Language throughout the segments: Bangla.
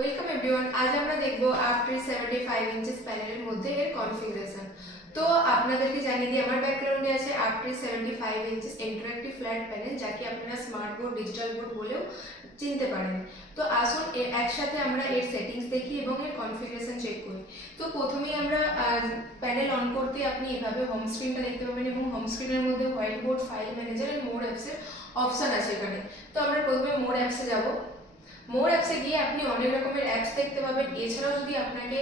ওয়েলকাম এভরিওয়ান আজ আমরা দেখব আফটার সেভেন্টি ফাইভ ইঞ্চেস প্যানেলের মধ্যে এর কনফিগারেশন তো আপনাদেরকে জানিয়ে দিই, আমার ব্যাকগ্রাউন্ডে আছে after seventy five inches interactive flat panel যাকে আপনারা স্মার্ট বোর্ড ডিজিটাল বোর্ড বলেও চিনতে পারেন। তো আসুন এর একসাথে আমরা এর সেটিংস দেখি এবং এর কনফিগারেশন চেক করি। তো প্রথমেই আমরা প্যানেল অন করতে আপনি এভাবে হোম স্ক্রিনটা দেখতে পাবেন এবং হোম স্ক্রিনের মধ্যে white board file manager and more অ্যাপসের অপশন আছে এখানে। তো আমরা প্রথমে মোর অ্যাপসে যাব। মোর অ্যাপসে গিয়ে আপনি অনেক রকমের অ্যাপস দেখতে পাবেন। এছাড়াও যদি আপনাকে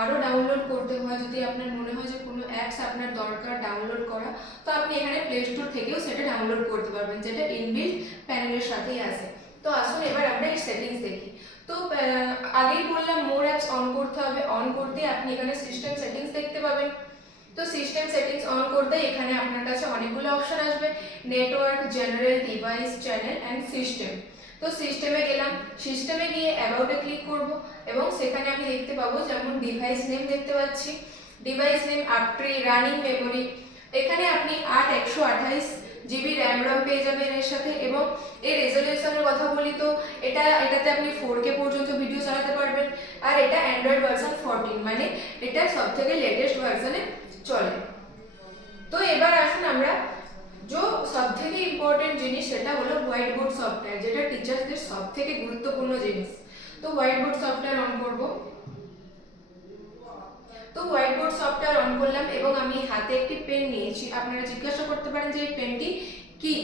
আরও ডাউনলোড করতে হয়, যদি আপনার মনে হয় যে কোনো অ্যাপস আপনার দরকার ডাউনলোড করা, তো আপনি এখানে প্লে স্টোর থেকেও সেটা ডাউনলোড করতে পারবেন, যেটা ইনবিল্ট প্যানেলের সাথেই আছে। তো আসুন এবার আমরা এই সেটিংস দেখি। তো আগেই বললাম মোর অ্যাপস অন করতে হবে। অন করতে আপনি এখানে সিস্টেম সেটিংস দেখতে পাবেন। তো সিস্টেম সেটিংস অন করতে এখানে আপনার কাছে অনেকগুলো অপশন আসবে। Network general device channel and system তো সিস্টেমে গেলাম। সিস্টেমে গিয়ে অ্যাবাউটে ক্লিক করব এবং সেখানে আমি দেখতে পাবো যেমন ডিভাইস নেম দেখতে পাচ্ছি। ডিভাইস নেম আপট্রি রানিং মেমোরি এখানে আপনি আট, একশো আঠাইশ জিবি র্যাম রম পেয়ে যাবেন এর সাথে এবং এর রেজলিউশনের কথা বলি তো, এটা, এটাতে আপনি ফোর কে পর্যন্ত ভিডিও চালাতে পারবেন। আর এটা অ্যান্ড্রয়েড ভার্সন ফোরটিন মানে এটা সব থেকে লেটেস্ট ভার্সনে চলে। তো এবার আসুন আমরা যে সব থেকে ইম্পর্টেন্ট জিনিস সেটা হলো হোয়াইট বোর্ড সফটওয়্যার যেটা টিচার্সদের সব থেকে গুরুত্বপূর্ণ জিনিস। তো হোয়াইট বোর্ড সফটওয়্যার অন করব। তো হোয়াইট বোর্ড সফটওয়্যার অন করলাম এবং আমি হাতে একটি পেন নিয়েছি। আপনারা জিজ্ঞাসা করতে পারেন যে এই পেনটি কি?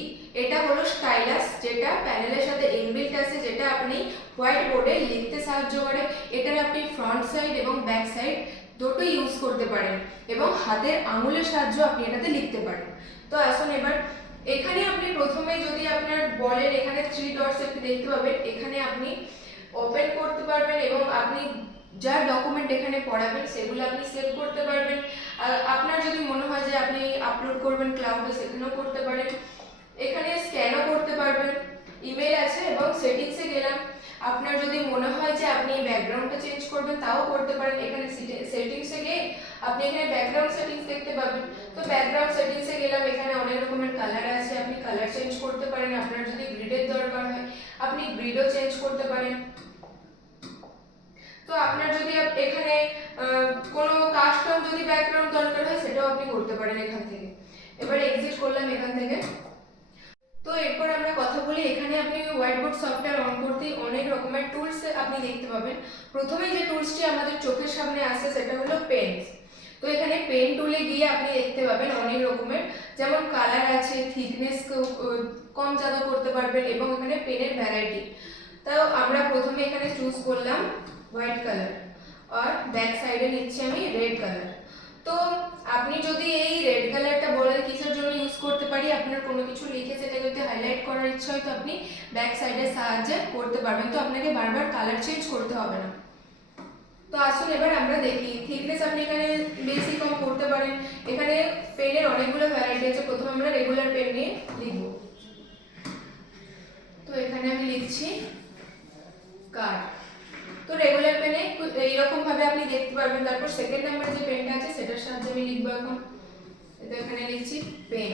এটা হলো স্টাইলাস যেটা প্যানেলের সাথে ইনবিল্ট আছে, যেটা আপনি হোয়াইট বোর্ডে লিখতে সাহায্য করে। এটার আপনি ফ্রন্ট সাইড এবং ব্যাক সাইড দুটো ইউজ করতে পারেন এবং হাতের আঙুলের সাহায্য আপনি এটাতে লিখতে পারেন। তো আসুন এবার, এখানে আপনি প্রথমে যদি আপনার বলেন এখানে থ্রি ডটস একটি দেখতে পাবেন, এখানে আপনি ওপেন করতে পারবেন এবং আপনি যা ডকুমেন্ট এখানে পড়াবেন সেগুলো আপনি সেভ করতে পারবেন। আপনার যদি মনে হয় যে আপনি আপলোড করবেন ক্লাউডে সেখানেও করতে পারেন। এখানে স্ক্যানও করতে পারবেন। ইমেল আছে এবং সেটিংসে গেলাম। আপনার যদি মনে হয় যে আপনি ব্যাকগ্রাউন্ডটা চেঞ্জ করবেন, তাও করতে পারেন। এখানে সেটিংসে গিয়ে আপনি এখানে ব্যাকগ্রাউন্ড সেটিংস দেখতে পাবেন। তো ব্যাকগ্রাউন্ড সেটিংসে গেলাম, এখানে অনেক রকমের কালার আছে। আপনি কালার চেঞ্জ করতে পারেন। আপনার যদি গ্রিডের দরকার হয়, আপনি গ্রিডও চেঞ্জ করতে পারেন। তো আপনার যদি এখানে কোনো কাস্টম যদি ব্যাকগ্রাউন্ড দরকার হয়, সেটাও আপনি করতে পারেন এখান থেকে। এবার এক্সিট করলাম এখান থেকে। তো এরপর আমরা কথা বলি, এখানে আপনি হোয়াইট বোর্ড সফটওয়্যার অন করতে অনেক রকমের টুলস আপনি দেখতে পাবেন। প্রথমেই যে টুলসটি আমাদের চোখের সামনে আসে সেটা হলো পেন তো এখানে পেন টুলে গিয়ে আপনি দেখতে পাবেন অনেক রকমের, যেমন কালার আছে থিকনেস কম জাদা করতে পারবেন এবং এখানে পেনের ভ্যারাইটি তাও আমরা প্রথমে এখানে চুজ করলাম হোয়াইট কালার আর ব্যাক সাইডে নিচ্ছি আমি রেড কালার তো আপনি যদি এই রেড কালারটা বলেন কিসের জন্য ইউজ করতে পারি আপনার কোনো কিছু লিখে সেটা যদি হাইলাইট করার ইচ্ছা হয় তো আপনি ব্যাক সাইডের সাহায্যে করতে পারবেন। তো আপনাকে বারবার কালার চেঞ্জ করতে হবে না। তো আসুন এবার আমরা দেখি। থিকনেস আপনি এখানে বেশি কম করতে পারেন। এখানে পেনের অনেকগুলো ভ্যারাইটি আছে। প্রথমে আমরা রেগুলার পেন নিয়ে লিখব। তো এখানে আমি লিখছি কার তো রেগুলার পেনে এইরকম ভাবে আপনি দেখতে পারবেন। তারপর সেকেন্ড নাম্বার যে পেনটা আছে, সেটার সাহায্যে আমি লিখব এখন। তো এখানে লিখছি পেন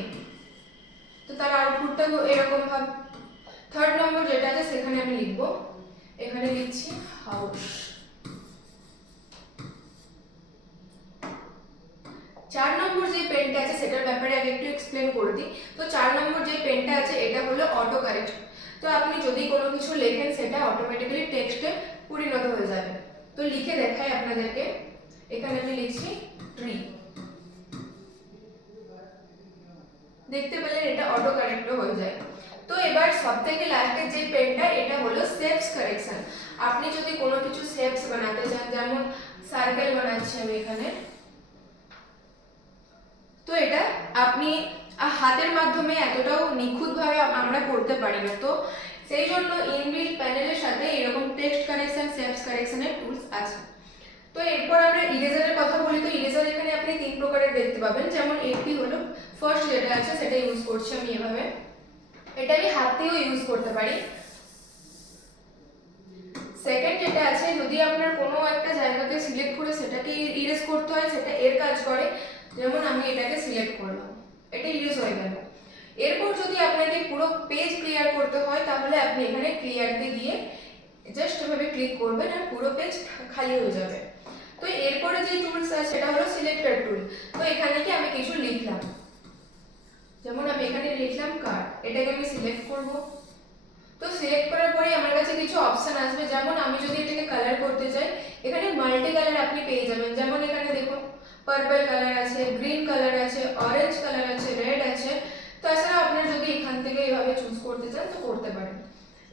তো তার আউটপুটটা এরকম ভাব। থার্ড নম্বর যেটা আছে, সেখানে আমি লিখব। এখানে লিখছি হাউস চার নম্বর যে পেনটা আছে, সেটার ব্যাপারে আগে একটু এক্সপ্লেন করে দিই। তো চার নম্বর যে পেনটা আছে, এটা হলো অটো কারেক্ট তো আপনি যদি কোনো কিছু লেখেন, সেটা অটোমেটিক্যালি টেক্সটে পরিণত হয়ে যাবে। তো লিখে দেখাই আপনাদেরকে। এখানে আমি লিখছি ট্রি দেখতে পেলেন এটা অটো কারেক্টও হয়ে যায় তো এবার সব থেকে লাস্টের যে পেনটা, এটা হলো সেপস কারেকশন আপনি যদি কোনো কিছু সেপস বানাতে চান, যেমন সার্কেল বানাচ্ছি আমি এখানে, তো এটা আপনি হাতের মাধ্যমে এতটাও নিখুঁতভাবে আমরা করতে পারি না। তো সেই জন্য ইনবিল্ট প্যানেলের সাথে এরকম টেক্সট কারেকশন সেপস কারেকশনের টুলস আছে। তো এরপর আমরা ইরেজারের কথা বলি, তো ইরেজার এখানে আপনি তিন প্রকারের দেখতে পাবেন। যেমন একটি হলো ফার্স্ট যেটা আছে, সেটা ইউজ করছি আমি এভাবে। এটা আমি হাতেও ইউজ করতে পারি। সেকেন্ড যেটা আছে, যদি আপনার কোনো একটা জায়গাকে সিলেক্ট করে সেটাকে ইরেজ করতে হয়, সেটা এর কাজ করে, যেমন আমি এটাকে সিলেক্ট করলাম, এটা ইরেজ হয়ে গেল। এরপর যদি আপনাকে পুরো পেজ ক্লিয়ার করতে হয়, তাহলে আপনি এখানে ক্লিয়ারতে গিয়ে জাস্ট এভাবে ক্লিক করবেন আর পুরো পেজ খালি হয়ে যাবে। তো এরপরে যে টুলস আছে, সেটা হলো সিলেক্টেড টুল তো এখানে কি আমি কিছু লিখলাম। যেমন আমি এখানে লিখলাম কার্ড এটাকে আমি সিলেক্ট করব। তো সিলেক্ট করার পরে আমার কাছে কিছু অপশন আসবে। যেমন আমি যদি এটাকে কালার করতে চাই, এখানে মাল্টি কালার আপনি পেয়ে যাবেন। যেমন এখানে দেখুন পার্পল কালার আছে গ্রিন কালার আছে অরেঞ্জ কালার আছে রেড আছে। তাছাড়া আপনার যদি এখান থেকে এভাবে চুজ করতে চান, তো করতে পারেন।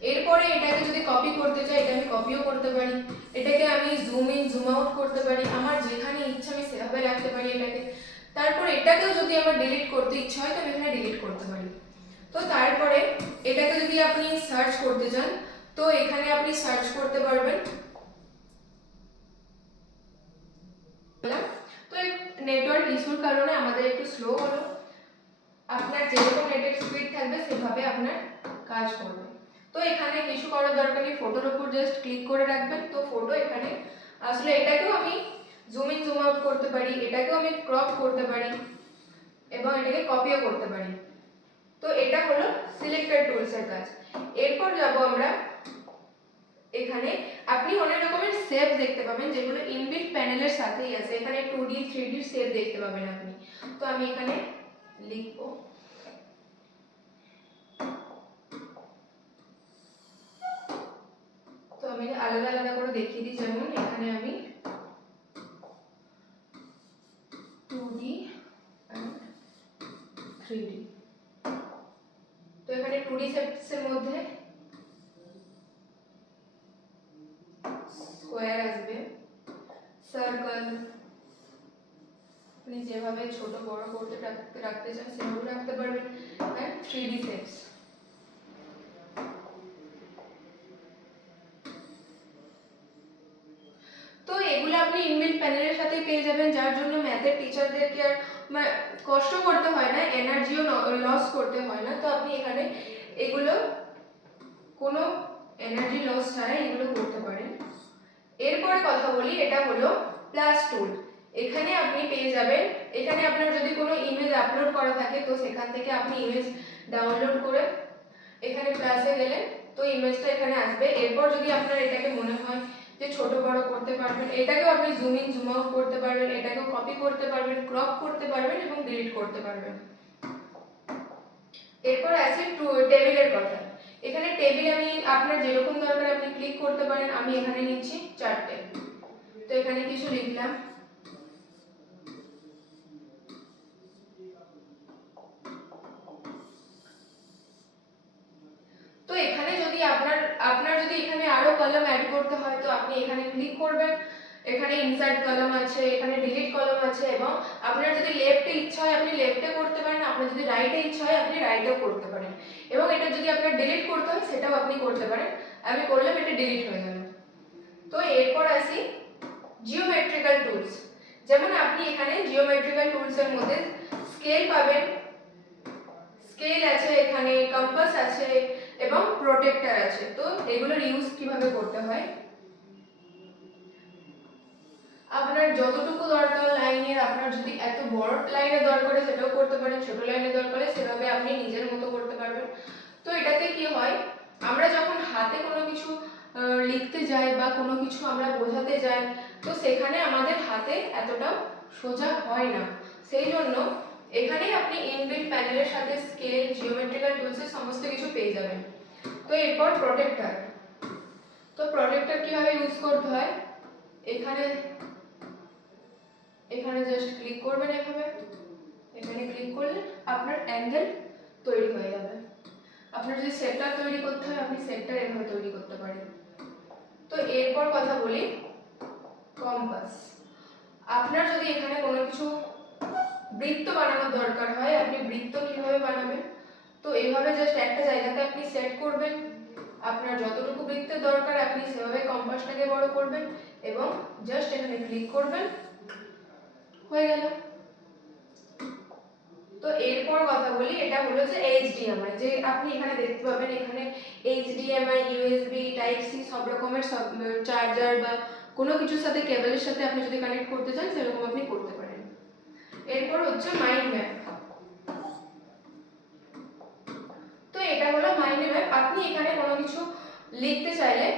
এরপরে এটাকে যদি কপি করতে চাই, এটা আমি কপিও করতে পারি। এটাকে আমি জুম ইন জুম আউট করতে পারি। আমার যেখানে ইচ্ছা আমি সেভাবে রাখতে পারি এটাকে। তারপর এটাকেও যদি আমার ডিলিট করতে ইচ্ছা হয় তো আমি এখানে ডিলিট করতে পারি। তো তারপরে এটাকে যদি আপনি সার্চ করতে চান, তো এখানে আপনি সার্চ করতে পারবেন। তো নেটওয়ার্ক ইস্যুর কারণে আমাদের একটু স্লো হলো। আপনার যেরকম নেটের স্পিড থাকবে, সেভাবে আপনার কাজ করবে। তো এখানে কিছু করার দরকার নেই ফটোর উপর জাস্ট ক্লিক করে রাখবেন। তো ফটো এখানে, আসলে এটাকেও আমি জুম ইন জুম আউট করতে পারি, এটাকেও আমি ক্রপ করতে পারি এবং এটাকে কপিও করতে পারি। তো এটা হলো সিলেক্টেড টুলসের কাজ। এরপর যাব আমরা এখানে। আপনি অনেক রকমের শেপ দেখতে পাবেন, যেগুলো ইনবিল্ট প্যানেলের সাথেই আছে। এখানে two D three D shape দেখতে পাবেন আপনি। তো আমি এখানে লিখব। তো আমি আলাদা আলাদা করে দেখিয়ে দিই। যেমন এখানে আমি two D and three D তো এখানে টু ডি শেপসের মধ্যে স্কোয়ার আসবে সার্কেল আপনি যেভাবে ছোট বড় করতে রাখতে রাখতে চান সেভাবে রাখতে পারবেন থ্রি ডি শেপস তো এগুলো আপনি ইনবিল্ট প্যানেলের সাথে পেয়ে যাবেন, যার জন্য ম্যাথের টিচারদেরকে আর মা- কষ্ট করতে হয় না, এনার্জিও লস করতে হয় না। তো আপনি এখানে এগুলো কোনো এনার্জি লস ছাড়াই এগুলো করতে পারেন। এরপরে কথা বলি, এটা হলো প্লাস টুল এখানে আপনি পেয়ে যাবেন। এখানে আপনার যদি কোনো ইমেজ আপলোড করা থাকে, তো সেখান থেকে আপনি ইমেজ ডাউনলোড করে এখানে প্লাসে গেলেন। তো ইমেজটা এখানে আসবে। এরপর যদি আপনার এটাকে মনে হয় যে ছোট বড় করতে পারবেন, এটাকেও আপনি জুম ইন জুম আউট করতে পারবেন, এটাকেও কপি করতে পারবেন ক্রপ করতে পারবেন এবং ডিলিট করতে পারবেন। এরপর আছে টেবিলের কথা। এখানে টেবিল আমি আপনার যেরকম দরকার আপনি ক্লিক করতে পারেন, আমি এখানে নিচ্ছি চারটে। তো এখানে কিছু লিখলাম তো এখানে যদি আপনার আপনার যদি এখানে আরও কলাম অ্যাড করতে হয়, তো আপনি এখানে ক্লিক করবেন। এখানে ইনসার্ট কলাম আছে, এখানে ডিলিট কলাম আছে এবং আপনার যদি লেফটে ইচ্ছা হয়, আপনি লেফটে করতে পারেন। আপনার যদি রাইটে ইচ্ছা হয়, আপনি রাইটেও করতে পারেন। এবং এটা যদি আপনার ডিলিট করতে হয়, সেটাও আপনি করতে পারেন। আমি করলাম, এটা ডিলিট হয়ে গেল। তো এরপর আসি জিওমেট্রিক্যাল টুলস যেমন আপনি এখানে জিওমেট্রিক্যাল টুলসের মধ্যে স্কেল পাবেন। স্কেল আছে এখানে কম্পাস আছে এবং প্রোটেক্টর আছে। তো এগুলোর ইউজ কীভাবে করতে হয়? আপনার যতটুকু দরকার লাইনের আপনার যদি এত বড় লাইনে দরকার হয়, সেটাও করতে পারেন। ছোট লাইনে দরকার সেভাবে আপনি নিজের মতো করতে পারবেন। তো এটাতে কি হয়? আমরা যখন হাতে কোনো কিছু লিখতে যাই বা কোনো কিছু আমরা বোঝাতে যাই, তো সেখানে আমাদের হাতে এতটা সোজা হয় না। সেই জন্য এখানেই আপনি ইনবিল্ট প্যানেলের সাথে স্কেল জিওমেট্রিক্যাল টুলসের সমস্ত কিছু পেয়ে যাবেন। তো এরপর প্রোটেক্টর তো প্রোটেক্টর কীভাবে ইউজ করতে হয়? এখানে এখানে জাস্ট ক্লিক করবেন এভাবে। এখানে ক্লিক করলে আপনার অ্যাঙ্গেল তৈরি হয়ে যাবে। আপনার যদি সেক্টর তৈরি করতে হয়, আপনি সেক্টর এভাবে তৈরি করতে পারেন। তো এরপর কথা বলি কম্পাস আপনার যদি এখানে কোনো কিছু বৃত্ত বানানোর দরকার হয়, আপনি বৃত্ত কীভাবে বানাবেন? তো এইভাবে জাস্ট একটা জায়গাতে আপনি সেট করবেন, আপনার যতটুকু বৃত্তের দরকার আপনি সেভাবে কম্পাসটাকে বড় করবেন এবং জাস্ট এখানে ক্লিক করবেন। হয়ে গেল। তো এরপর কথা বলি, এটা হলো যে এইচডিএমআই যে আপনি এখানে দেখতে পাবেন এখানে এইচডিএমআই ইউএসবি টাইপ সি সব রকমের সব চার্জার বা কোনো কিছুর সাথে কেবলের সাথে আপনি যদি কানেক্ট করতে চান, সেরকম আপনি করতে এরপর হচ্ছে মাইন্ড ম্যাপ তো এটা হলো মাইন্ড ম্যাপ আপনি এখানে কোনো কিছু লিখতে চাইলে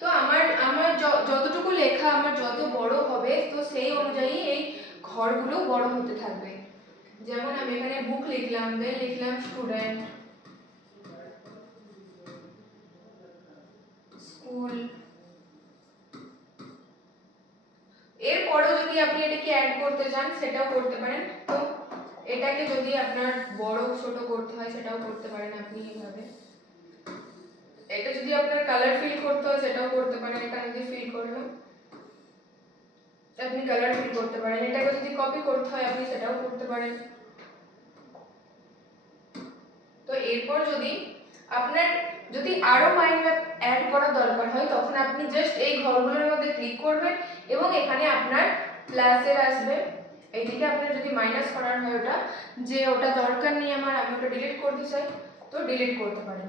তো আমার আমার যতটুকু লেখা আমার যত বড় হবে, তো সেই অনুযায়ী এই ঘরগুলো বড় হতে থাকবে। যেমন আমি এখানে বুক লিখলাম বে লিখলাম স্টুডেন্ট সেটাও করতে পারেন। তো এটাকে যদি আপনার বড় ছোট করতে হয়, সেটাও করতে পারেন আপনি এইভাবে। এটা যদি আপনার কালার ফিল করতে হয়, সেটাও করতে পারেন। এটা আমি ফিল করলাম আপনি কালার ফিল করতে পারেন। এটাকে যদি কপি করতে হয়, আপনি সেটাও করতে পারেন। তো এরপর যদি আপনার, যদি আরও মাইন্ড ম্যাপ অ্যাড করা দরকার হয়, তখন আপনি জাস্ট এই ঘরগুলোর মধ্যে ক্লিক করবেন এবং এখানে আপনার প্লাসের আসবে। এইদিকে আপনার যদি মাইনাস করার হয় ওটা, যে ওটা দরকার নেই আমার, আমি ওটা ডিলিট করতে চাই তো ডিলিট করতে পারেন।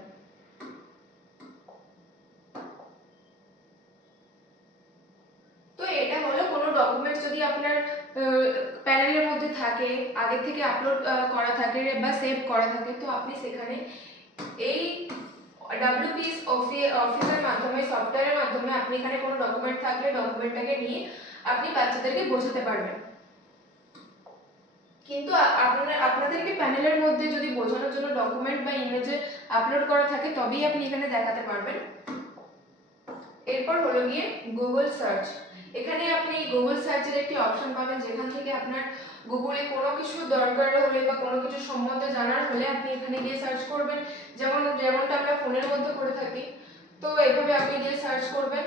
তো এটা হলো কোনো ডকুমেন্টস যদি আপনার প্যানেলের মধ্যে থাকে, আগে থেকে আপলোড করা থাকে বা সেভ করা থাকে, তো আপনি সেখানে এই ডাব্লিউপিএস অফিসের মাধ্যমে সফটওয়্যারের মাধ্যমে আপনি এখানে কোনো ডকুমেন্ট থাকলে ডকুমেন্টটাকে নিয়ে আপনি বাচ্চাদেরকে বোঝাতে পারবেন। কিন্তু আপনার, আপনাদেরকে প্যানেলের মধ্যে যদি বোঝানোর জন্য ডকুমেন্ট বা ইমেজে আপলোড করা থাকে, তবেই আপনি এখানে দেখাতে পারবেন। এরপর হলো গিয়ে গুগল সার্চ এখানে আপনি গুগল সার্চের একটি অপশন পাবেন, যেখান থেকে আপনার গুগলে কোনো কিছু দরকার হলে বা কোনো কিছু সম্বন্ধে জানার হলে আপনি এখানে গিয়ে সার্চ করবেন। যেমন, যেমনটা আমরা ফোনের মধ্যে করে থাকি তো এভাবে আপনি গিয়ে সার্চ করবেন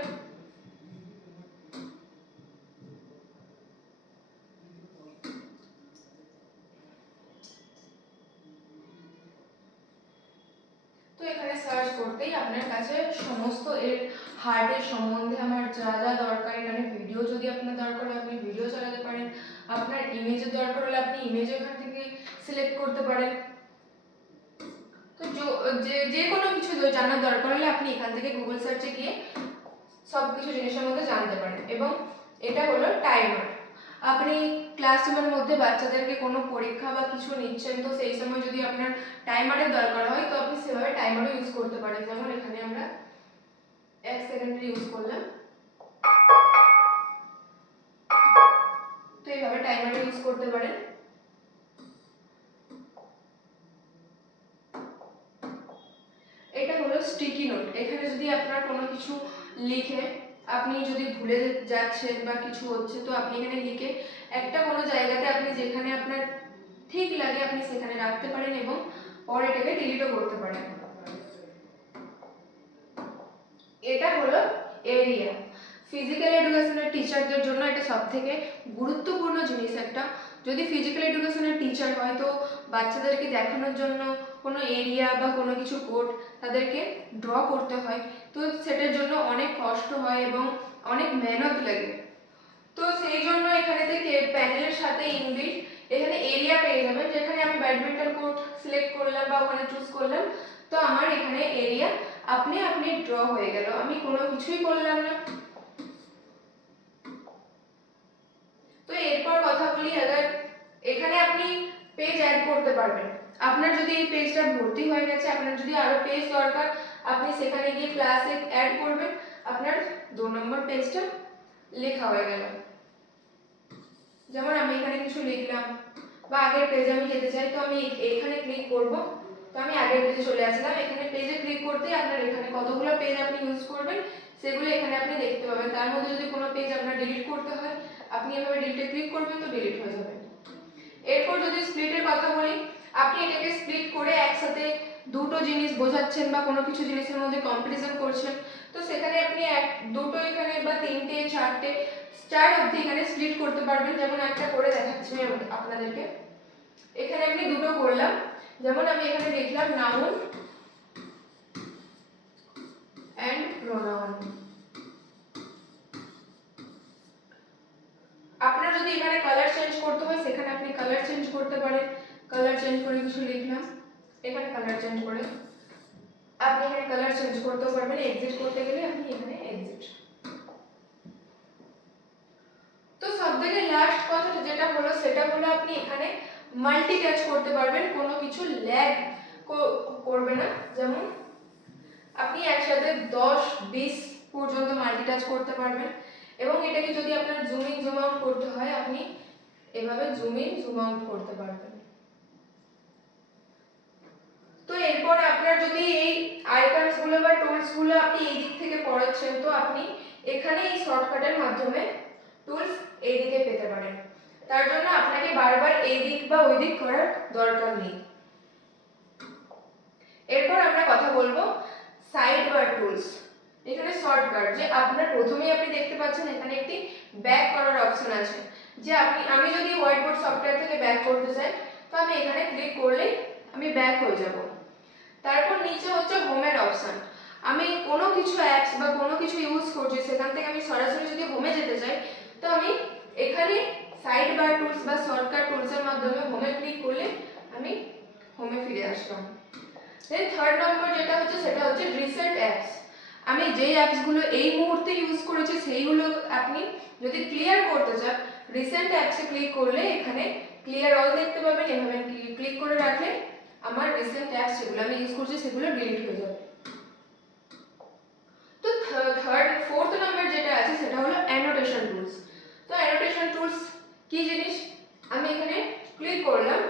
তো এখানে সার্চ করতেই আপনার কাছে সমস্ত এর হার্টের সম্বন্ধে আমার যা যা দরকার, এখানে ভিডিও যদি আপনার দরকার হয়, আপনি ভিডিও চালাতে পারেন। আপনার ইমেজের দরকার হলে আপনি ইমেজ এখান থেকে সিলেক্ট করতে পারেন। তো যে যে কোনো কিছু জানার দরকার হলে আপনি এখান থেকে গুগল সার্চে গিয়ে সব কিছু জিনিসের মধ্যে জানতে পারেন। এবং এটা হলো টাইমার আপনি ক্লাসরুমের মধ্যে বাচ্চাদেরকে কোনো পরীক্ষা বা কিছু নিচ্ছেন, তো সেই সময় যদি আপনার টাইমারের দরকার হয়, তো আপনি সেভাবে টাইমারও ইউজ করতে পারেন। যেমন এখানে আমরা এক সেকেন্ডের ইউজ করলাম। তো এইভাবে টাইমার ইউজ করতে পারেন। এটা হলো স্টিকি নোট এখানে যদি আপনার কোনো কিছু লিখে আপনি যদি ভুলে যাচ্ছেন বা কিছু হচ্ছে, তো আপনি এখানে লিখে একটা কোনো জায়গাতে আপনি যেখানে আপনার ঠিক লাগে আপনি সেখানে রাখতে পারেন এবং পরে এটাকে ডিলিটও করতে পারেন। এটা হলো এরিয়া ফিজিক্যাল এডুকেশনের টিচারদের জন্য এটা সব থেকে গুরুত্বপূর্ণ জিনিস একটা। যদি ফিজিক্যাল এডুকেশনের টিচার হয় তো বাচ্চাদেরকে দেখানোর জন্য কোনো এরিয়া বা কোনো কিছু কোড তাদেরকে ড্র করতে হয়। তো সেটার জন্য অনেক কষ্ট হয় এবং অনেক মেহনত লাগে। তো সেই জন্য এখানে থেকে প্যানেলের সাথে ইংলিশ এখানে এরিয়া পেয়ে যাবেন। যেখানে আমি ব্যাডমিন্টন কোর্ট সিলেক্ট করলাম বা ওখানে চুজ করলাম। তো আমার এখানে এরিয়া আপনি আপনি ড্র হয়ে গেল। আমি কোনো কিছুই করলাম না। তো এরপর কথা বলি, আগার এখানে আপনি পেজ অ্যাড করতে পারবেন। আপনার যদি এই পেজটা ভর্তি হয়ে গেছে, আপনার যদি আরও পেজ দরকার, আপনি সেখানে গিয়ে ক্লাসে অ্যাড করবেন। আপনার দু নম্বর পেজটা লেখা হয়ে গেল। যেমন আমি এখানে কিছু লিখলাম, বা আগের পেজে আমি যেতে চাই, তো আমি এখানে ক্লিক করব। তো আমি আগের পেজে চলে আসলাম। এখানে পেজে ক্লিক করতেই আপনার এখানে কতগুলো পেজ আপনি ইউজ করবেন, সেগুলো এখানে আপনি দেখতে পাবেন। তার মধ্যে যদি কোনো পেজ আপনার ডিলিট করতে হয়, আপনি এভাবে ডিলিটে ক্লিক করবেন তো ডিলিট হয়ে যাবে। এরপর যদি স্প্লিটের কথা বলি, আপনি এটাকে স্প্লিট করে একসাথে দুটো জিনিস বোঝাচ্ছেন বা কোনো কিছু জিনিসের মধ্যে কম্পারিজন করছেন, তো সেখানে আপনি এক, দুটো এখানে বা তিনটে, চারটে, চার অবধি এখানে স্প্লিট করতে পারবেন। যেমন একটা করে দেখাচ্ছি আমি আপনাদেরকে। এখানে আমি দুটো করলাম। যেমন আমি এখানে লিখলাম নাউন অ্যান্ড প্রোনাউন আপনার যদি এখানে কালার চেঞ্জ করতে হয়, সেখানে আপনি কালার চেঞ্জ করতে পারেন। কালার চেঞ্জ করে কিছু লিখলাম। এখানে কালার চেঞ্জ করে। আপনি এখানে কালার চেঞ্জ করতেও পারবেন। এক্সিট করতে গেলে আপনি এখানে এক্সিট তো সব থেকে লাস্ট কথাটা যেটা হলো, সেটা হলো আপনি এখানে মাল্টি টাচ করতে পারবেন, কোনো কিছু ল্যাগ করবে না। যেমন আপনি একসাথে দশ বিশ পর্যন্ত মাল্টিটাচ করতে পারবেন। এবং এটাকে যদি আপনার জুম ইন জুম আউট করতে হয়, আপনি এভাবে জুম ইন জুম আউট করতে পারবেন। তো এরপর আপনার যদি এই আইকনসগুলো বা টুলসগুলো আপনি এই দিক থেকে পড়াচ্ছেন, তো আপনি এখানে এই শর্টকাটের মাধ্যমে টুলস এই দিকে পেতে পারেন। তার জন্য আপনাকে বারবার এই দিক বা ওই দিক করার দরকার নেই। এরপর আমরা কথা বলব সাইড বার টুলস এখানে শর্ট শর্টকাট যে আপনার প্রথমেই আপনি দেখতে পাচ্ছেন এখানে একটি ব্যাক করার অপশন আছে। যে আপনি, আমি যদি হোয়াইট বোর্ড সফটওয়্যার থেকে ব্যাক করতে চাই, তো আমি এখানে ক্লিক করলেই আমি ব্যাক হয়ে যাব। তারপর নিচে হচ্ছে হোমের অপশন আমি কোনো কিছু অ্যাপস বা কোনো কিছু ইউজ করছি, সেখান থেকে আমি সরাসরি যদি হোমে যেতে চাই, তো আমি এখানে সাইড বার টুলস বা শর্টকাট টুলসের মাধ্যমে হোমে ক্লিক করলে আমি হোমে ফিরে আসলাম। দেন থার্ড নম্বর যেটা হচ্ছে সেটা হচ্ছে রিসেন্ট অ্যাপস আমি যেই অ্যাপসগুলো এই মুহূর্তে ইউজ করেছি সেইগুলো আপনি যদি ক্লিয়ার করতে চান রিসেন্ট অ্যাপসে ক্লিক করলে এখানে ক্লিয়ার অল দেখতে পাবেন। এভাবে ক্লিক করে রাখলে আমার রিসেন্ট অ্যাপস যেগুলো আমি ইউজ করছি সেগুলো ডিলিট হয়ে যাবে। তো থার্ড ফোর্থ নাম্বার যেটা আছে সেটা হলো অ্যানোটেশন টুলস তো অ্যানোটেশন টুলস কি জিনিস? আমি এখানে ক্লিক করলাম।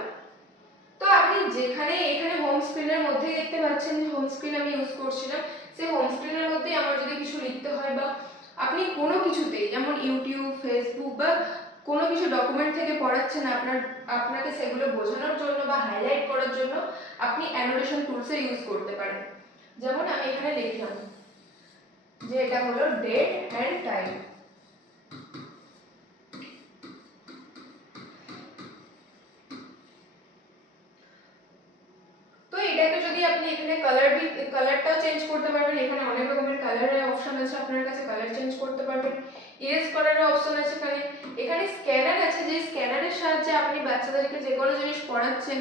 তো আপনি যেখানে, এখানে হোম স্ক্রিনের মধ্যে দেখতে পাচ্ছেন যে হোম স্ক্রিন আমি ইউজ করছিলাম। সেই হোম স্ক্রিনের মধ্যে আমার যদি কিছু লিখতে হয় বা আপনি কোনো কিছুতে, যেমন ইউটিউব ফেসবুক বা কোনো কিছু ডকুমেন্ট থেকে পড়াচ্ছেন আপনার, আপনাকে সেগুলো বোঝানোর জন্য বা হাইলাইট করার জন্য আপনি অ্যানোটেশন টুলসের ইউজ করতে পারেন। যেমন আমি এখানে লিখলাম যে এটা হলো ডেট অ্যান্ড টাইম তো এটাকে যদি আপনি এখানে কালার কালারটাও চেঞ্জ করতে পারবেন। এখানে অনেক রকমের কালারের অপশন আছে আপনার কাছে কালার চেঞ্জ করতে পারবেন। ইরেজ করারও অপশন আছে এখানে। এখানে স্ক্যানার আছে, যে স্ক্যানারের সাহায্যে আপনি বাচ্চাদেরকে যে কোনো জিনিস পড়াচ্ছেন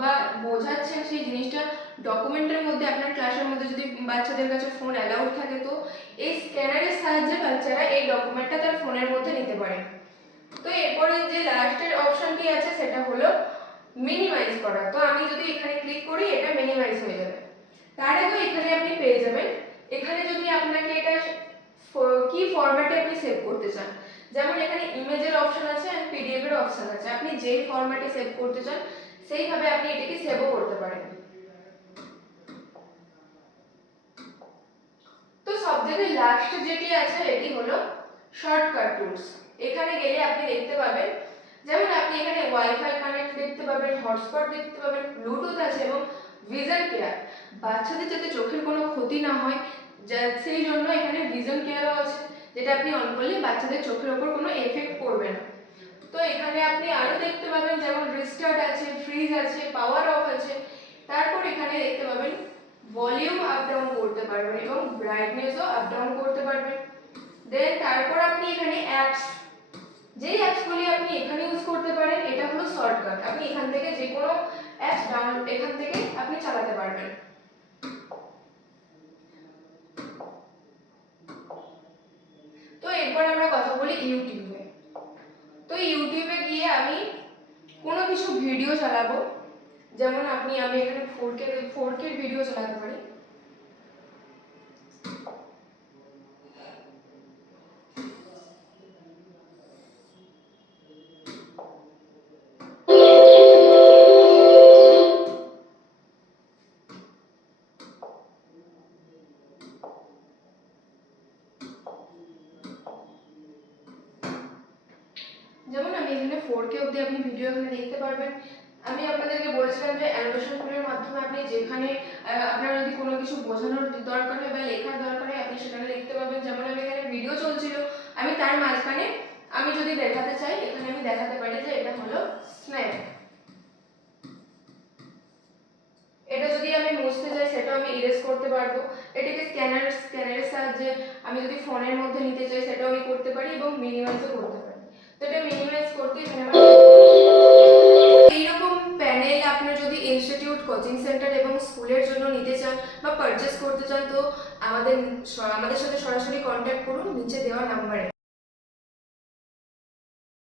বা বোঝাচ্ছেন সেই জিনিসটা ডকুমেন্টের মধ্যে, আপনার ক্লাসের মধ্যে যদি বাচ্চাদের কাছে ফোন অ্যালাউড থাকে তো, এই স্ক্যানারের সাহায্যে বাচ্চারা এই ডকুমেন্টটা তার ফোনের মধ্যে নিতে পারে। তো এরপরে যে লাস্টের অপশনটি আছে, সেটা হলো মিনিমাইজ করা। তো আমি যদি এখানে ক্লিক করি, এটা মিনিমাইজ হয়ে যাবে। তার আগে এখানে আপনি পেয়ে যাবেন। এখানে যদি আপনাকে এটা কি ফরম্যাটে আপনি সেভ করতে চান? যেমন এখানে ইমেজের অপশন আছে আর পিডিএফ এর অপশন আছে। আপনি যেই ফরম্যাটে সেভ করতে চান, সেইভাবে আপনি এটাকে সেভও করতে পারেন। তো সবথেকে লাস্ট যেটি আছে, এটি হলো শর্টকাট টুলস এখানে গেলে আপনি দেখতে পাবেন, যেমন আপনি এখানে ওয়াইফাই কানেক্ট দেখতে পাবেন হটস্পট দেখতে পাবেন ব্লুটুথ আছে এবং ভিজন কেয়ার বাচ্চাদের যাতে চোখের কোনো ক্ষতি না হয়, যা সেই জন্য এখানে ভিজন কেয়ারও আছে, যেটা আপনি অন করলে বাচ্চাদের চোখের ওপর কোনো এফেক্ট করবে না। তো এখানে আপনি আরও দেখতে পাবেন, যেমন রিস্টার্ট আছে ফ্রিজ আছে পাওয়ার অফ আছে। তারপর এখানে দেখতে পাবেন ভলিউম আপ ডাউন করতে পারবেন এবং ব্রাইটনেসও আপ ডাউন করতে পারবেন। দেন তারপর আপনি এখানে অ্যাপস যেই অ্যাপসগুলি আপনি এখানে ইউজ করতে পারেন, এটা হলো শর্টকাট আপনি এখান থেকে যে কোনো অ্যাপস ডাউনলোড এখান থেকে আপনি চালাতে পারবেন তো এরপর আমরা কথা বলি ইউটিউবে। তো ইউটিউবে গিয়ে আমি কোনো কিছু ভিডিও চালাবো। যেমন আপনি, আমি এখানে ফোর কে ফোর কের ভিডিও চালাতে পারি। দরকার হয় বা লেখার দরকার হয়, আপনি সেখানে লিখতে পারবেন। যেমন আমি এখানে ভিডিও চলছিল, আমি তার মাঝখানে আমি যদি দেখাতে চাই, এখানে আমি দেখাতে পারি যে এটা হলো স্ন্যাপ এটা যদি আমি মুছতে চাই সেটা আমি ইরেজ করতে পারব। এটাকে স্ক্যানার স্ক্যানারের সাহায্যে আমি যদি ফোনের মধ্যে নিতে চাই, সেটাও আমি করতে পারি এবং মিনিমাইজও করতে পারি। তো এটা মিনিমাইজ করতে এখানে আমার এইরকম প্যানেল আপনার যদি ইনস্টিটিউট কোচিং সেন্টার এবং স্কুলের জন্য নিতে চান বা পারচেস করতে চান, তো আমাদের আমাদের সাথে সরাসরি কন্ট্যাক্ট করুন, নিচে দেওয়া নাম্বারে